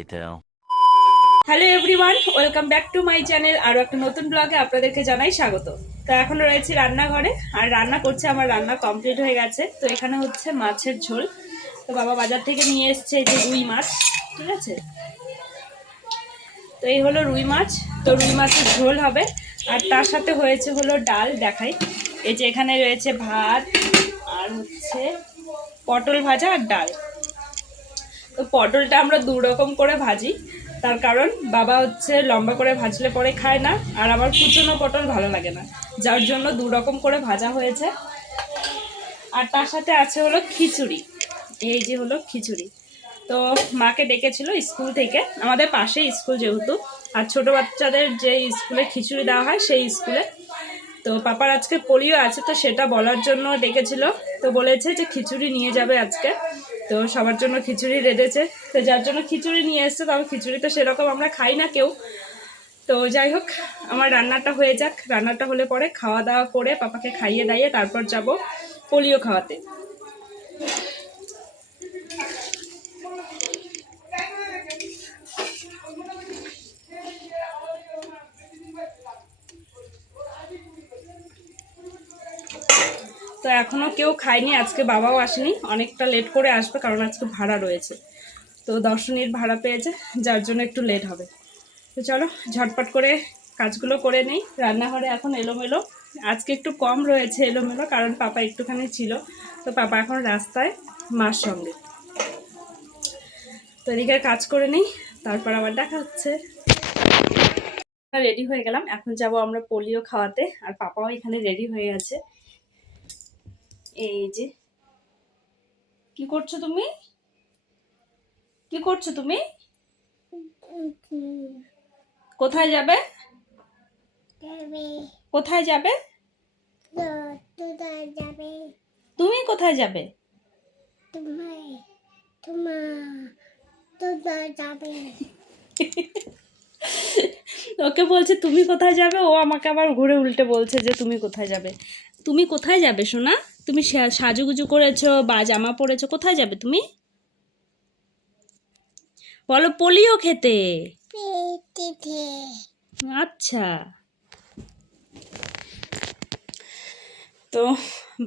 later. Hello everyone, welcome back to my channel. আরও একটা নতুন ব্লগে আপনাদেরকে জানাই স্বাগত। তো এখন রয়েছি রান্নাঘরে আর রান্না করছে। আমার রান্না কমপ্লিট হয়ে গেছে। তো এখানে হচ্ছে মাছের ঝোল। তো বাবা বাজার থেকে নিয়ে এসছে এই যে রুই মাছ, ঠিক আছে। তো এই হলো রুই মাছ। তো রুই মাছের ঝোল হবে আর তার সাথে হয়েছে হলো ডাল। দেখাই, এই যে এখানে রয়েছে ভাত আর হচ্ছে পটল ভাজা আর ডাল। তো পটলটা আমরা দু রকম করে ভাজি, তার কারণ বাবা হচ্ছে লম্বা করে ভাজলে পরে খায় না, আর আমার কুচনো পটল ভালো লাগে না, যার জন্য দু রকম করে ভাজা হয়েছে। আর তার সাথে আছে হলো খিচুড়ি। এই যে হলো খিচুড়ি। তো মাকে ডেকেছিল স্কুল থেকে, আমাদের পাশেই স্কুল যেহেতু, আর ছোট বাচ্চাদের যে স্কুলে খিচুড়ি দেওয়া হয় সেই স্কুলে। তো পাপার আজকে পোলিও আছে, তো সেটা বলার জন্য ডেকেছিল। তো বলেছে যে খিচুড়ি নিয়ে যাবে আজকে। তো সবার জন্য খিচুড়ি রেঁধেছে, তো যার জন্য খিচুড়ি নিয়ে এসছে। তবে খিচুড়ি তো সেরকম আমরা খাই না কেউ। তো যাই হোক, আমার রান্নাটা হয়ে যাক। রান্নাটা হলে পরে খাওয়া দাওয়া করে পাপাকে খাইয়ে দাইয়ে তারপর যাব পোলিও খাওয়াতে। তো এখনও কেউ খায়নি, আজকে বাবাও আসেনি, অনেকটা লেট করে আসবে কারণ আজকে ভাড়া রয়েছে। তো দর্শনীর ভাড়া পেয়েছে, যার জন্য একটু লেট হবে। তো চলো ঝটপট করে কাজগুলো করে নেই। রান্নাঘরে এখন এলোমেলো, আজকে একটু কম রয়েছে এলোমেলো, কারণ পাপা একটুখানি ছিল। তো পাপা এখন রাস্তায় মার সঙ্গে। তো এদিকে কাজ করে নেই, তারপর আবার দেখা হচ্ছে। রেডি হয়ে গেলাম, এখন যাব আমরা পোলিও খাওয়াতে। আর পাপাও এখানে রেডি হয়ে আছে। এই যে, কি করছো তুমি? কি করছো তুমি? কোথায় যাবে? কোথায় যাবে? তুমি কোথায় যাবে? ওকে বলছে তুমি কোথায় যাবে, ও আমাকে আবার ঘুরে উল্টে বলছে যে তুমি কোথায় যাবে। তুমি কোথায় যাবে সোনা? তুমি সাজুগুজু করেছো বা জামা পরেছো, কোথায় যাবে তুমি? বলো পোলিও খেতে। আচ্ছা। তো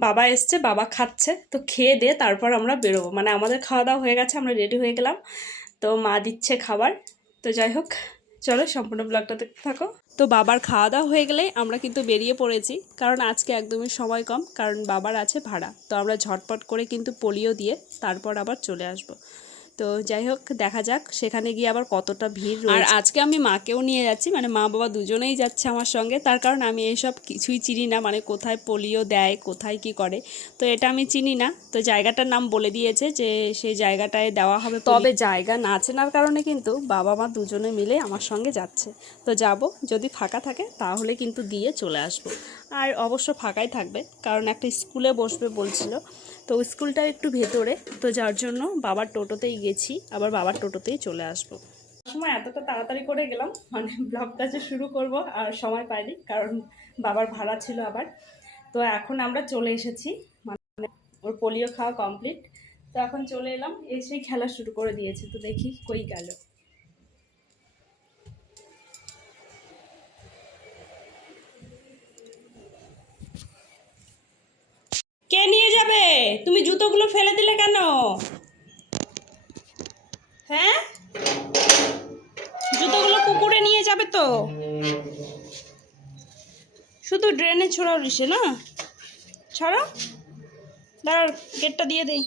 বাবা এসছে, বাবা খাচ্ছে। তো খেয়ে দিয়ে তারপর আমরা বেরোবো, মানে আমাদের খাওয়া দাওয়া হয়ে গেছে, আমরা রেডি হয়ে গেলাম। তো মা দিচ্ছে খাবার। তো যাই হোক, চলো সম্পূর্ণ ব্লগটা দেখতে থাকো। তো বাবার খাওয়া দাওয়া হয়ে গেলেই আমরা কিন্তু বেরিয়ে পড়েছি, কারণ আজকে একদমই সময় কম, কারণ বাবার আছে ভাড়া। তো আমরা ঝটপট করে কিন্তু পোলিও দিয়ে তারপর আবার চলে আসব। তো যাই হোক, দেখা যাক সেখানে গিয়ে আবার কতটা ভিড় রয়েছে। আর আজকে আমি মাকেও নিয়ে যাচ্ছি, মানে মা বাবা দুজনেই যাচ্ছে আমার সঙ্গে। তার কারণ আমি এইসব কিছুই চিনি না, মানে কোথায় পোলিও দেয়, কোথায় কি করে, তো এটা আমি চিনি না। তো জায়গাটার নাম বলে দিয়েছে যে সেই জায়গাটায় দেওয়া হবে, তবে জায়গা না চেনার কারণে কিন্তু বাবা মা দুজনে মিলে আমার সঙ্গে যাচ্ছে। তো যাব, যদি ফাঁকা থাকে তাহলে কিন্তু দিয়ে চলে আসব। আর অবশ্য ফাঁকাই থাকবে, কারণ একটা স্কুলে বসবে বলছিল। তো স্কুলটা একটু ভেতরে, তো যার জন্য বাবার টোটোতেই গেছি, আবার বাবার টোটোতেই চলে আসবো। সময় এতটা তাড়াতাড়ি করে গেলাম, মানে ব্লগটা যে শুরু করব আর সময় পাইনি, কারণ বাবার ভাড়া ছিল আবার। তো এখন আমরা চলে এসেছি, মানে ওর পোলিও খাওয়া কমপ্লিট। তো এখন চলে এলাম, এসেই খেলা শুরু করে দিয়েছে। তো দেখি কই গেল। কে নিয়ে যাবে? তুমি জুতোগুলো ফেলে দিলে কেন? হ্যাঁ, জুতোগুলো কুকুরে নিয়ে যাবে তো। শুধু ড্রেনে ছড়াও রিসে না, ছাড়ো। দাঁড়াও, গেটটা দিয়ে দেই।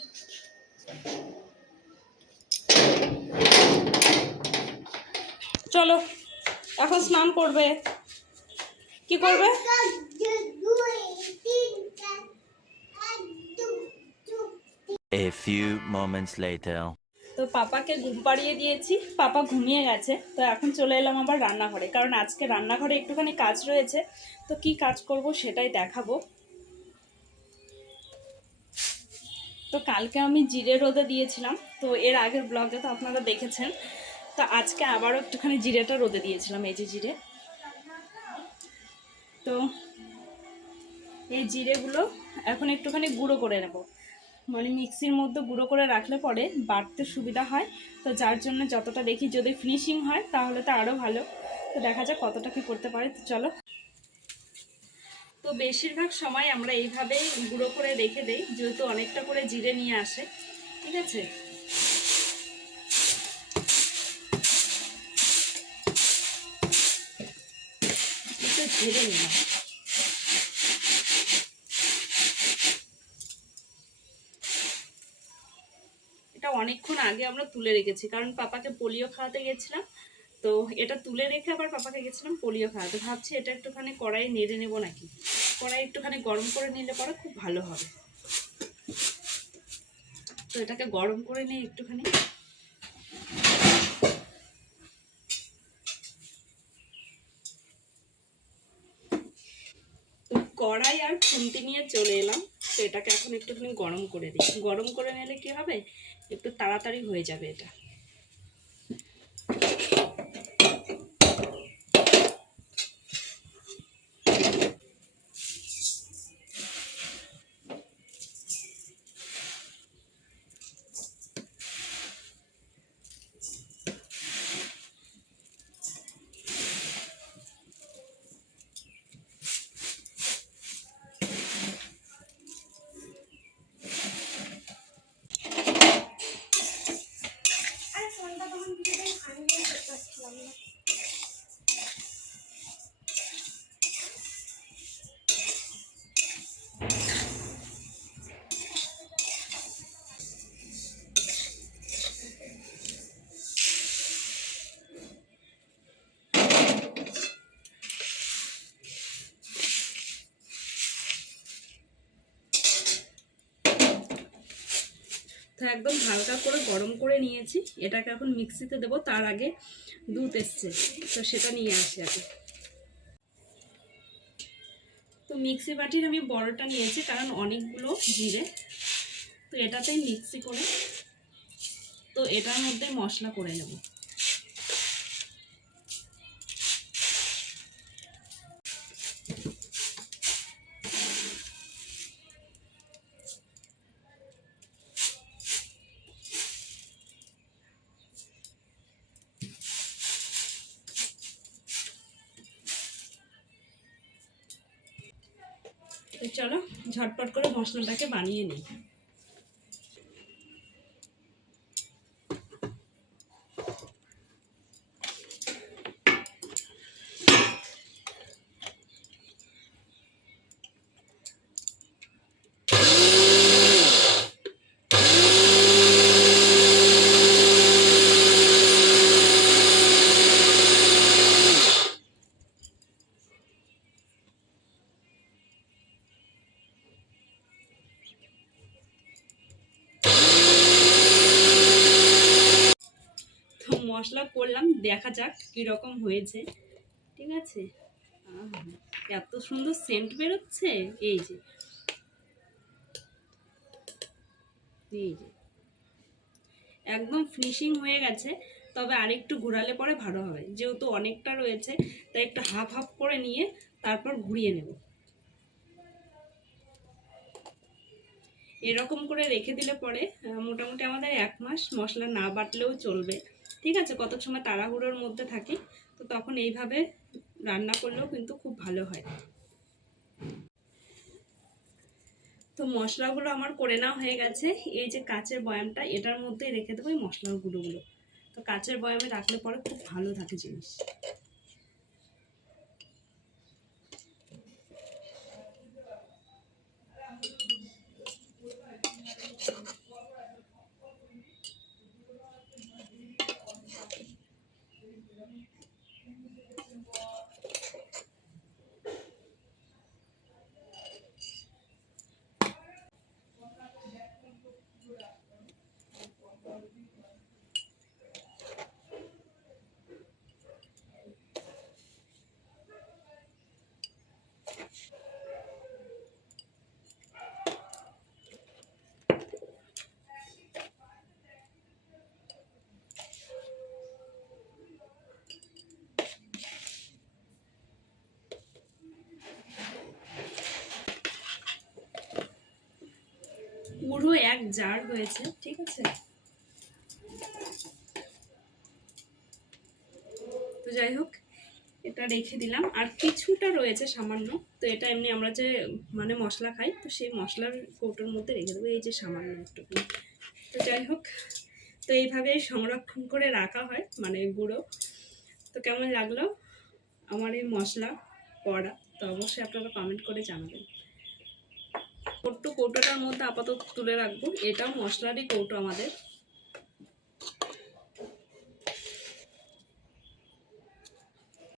চলো, এখন স্নান করবে। কি করবে? A few moments later. তো পাপাকে ঘুম পাড়িয়ে দিয়েছি, পাপা ঘুমিয়ে গেছে। তো এখন চলে এলাম আবার রান্নাঘরে, কারণ আজকে রান্নাঘরে একটুখানি কাজ রয়েছে। তো কি কাজ করব সেটাই দেখাবো। তো কালকে আমি জিরে রোদে দিয়েছিলাম, তো এর আগের ব্লগে তো আপনারা দেখেছেন। তো আজকে আবারও একটুখানি জিরেটা রোদে দিয়েছিলাম, এই যে জিরে। তো এই জিরেগুলো এখন একটুখানি গুঁড়ো করে নেব। মানে মিক্সির মধ্যে গুঁড়ো করে রাখলে পরে বাটতে সুবিধা হয়। তো যার জন্য যতটা দেখি যদি ফিনিশিং হয় তাহলে তো আরও ভালো। তো দেখা যাক কতটা কী করতে পারি। তো চলো। তো বেশিরভাগ সময় আমরা এইভাবে গুঁড়ো করে রেখে দেই, যেহেতু অনেকটা করে জিরে নিয়ে আসে। ঠিক আছে, একটু ঝেড়ে নিলাম। এটা অনেকক্ষণ আগে আমরা তুলে রেখেছি, কারণ পাপাকে পোলিও খাওয়াতে গেছিলাম। তো এটা তুলে রেখে আবার পাপাকে গেছিলাম পোলিও খাওয়াতে। ভাবছি এটা একটুখানি কড়াইয়ে নেড়ে নেবো নাকি। কড়াই একটুখানি গরম করে নিলে পরে খুব ভালো হবে। তো এটাকে গরম করে নিই একটুখানি। তো কড়াই আর খুন্তি নিয়ে চলে এলাম। তো এটাকে এখন একটুখানি গরম করে দিই। গরম করে নিলে কি হবে, একটু তাড়াতাড়ি হয়ে যাবে এটা। তো একদম হালকা করে গরম করে নিয়েছি। এটাকে এখন মিক্সিতে দেবো। তার আগে দুধ এসছে, তো সেটা নিয়ে আসি আগে। তো মিক্সি বাটির আমি বড়টা নিয়েছি, কারণ অনেকগুলো জিরে। তো এটাতেই মিক্সি করে, তো এটার মধ্যে মশলা করে নেব। তো চলো ঝটপট করে মশলাটাকে বানিয়ে নিই। তো মশলা করলাম, দেখা যাক কীরকম হয়েছে। ঠিক আছে, এত সুন্দর সেন্ট বেরোচ্ছে। এই যে এই যে একদম ফিনিশিং হয়ে গেছে। তবে আরেকটু ঘোরালে পরে ভালো হবে, যেহেতু অনেকটা রয়েছে। তাই একটু হাফ হাফ করে নিয়ে তারপর ঘুরিয়ে নেব। এরকম করে রেখে দিলে পরে মোটামুটি আমাদের 1 মাস মশলা না বাটলেও চলবে। ঠিক আছে, কত সময় তাড়াহুড়োর মধ্যে থাকি, তো তখন এইভাবে রান্না করলেও কিন্তু খুব ভালো হয়। তো মশলাগুলো আমার করে নেওয়া হয়ে গেছে। এই যে কাচের বয়ামটা, এটার মধ্যে রেখে দেবো এই মশলার গুঁড়োগুলো। তো কাচের বয়ামে রাখলে পরে খুব ভালো থাকে জিনিস। এক জার হয়েছে, ঠিক আছে। তো যাই হোক, এটা রেখে দিলাম। আর কিছুটা রয়েছে সামান্য, তো এটা এমনি আমরা যে মানে মশলা খাই, তো সেই মশলার কৌটোর মধ্যে রেখে দেবো, এই যে সামান্য একটু। তো যাই হোক, তো এইভাবে সংরক্ষণ করে রাখা হয় মানে গুঁড়ো। তো কেমন লাগলো আমার এই মশলা করা, তো অবশ্যই আপনারা কমেন্ট করে জানাবেন। কৌটোটার মধ্যে আপাতত তুলে রাখবো, এটাও মশলারই কৌটো আমাদের।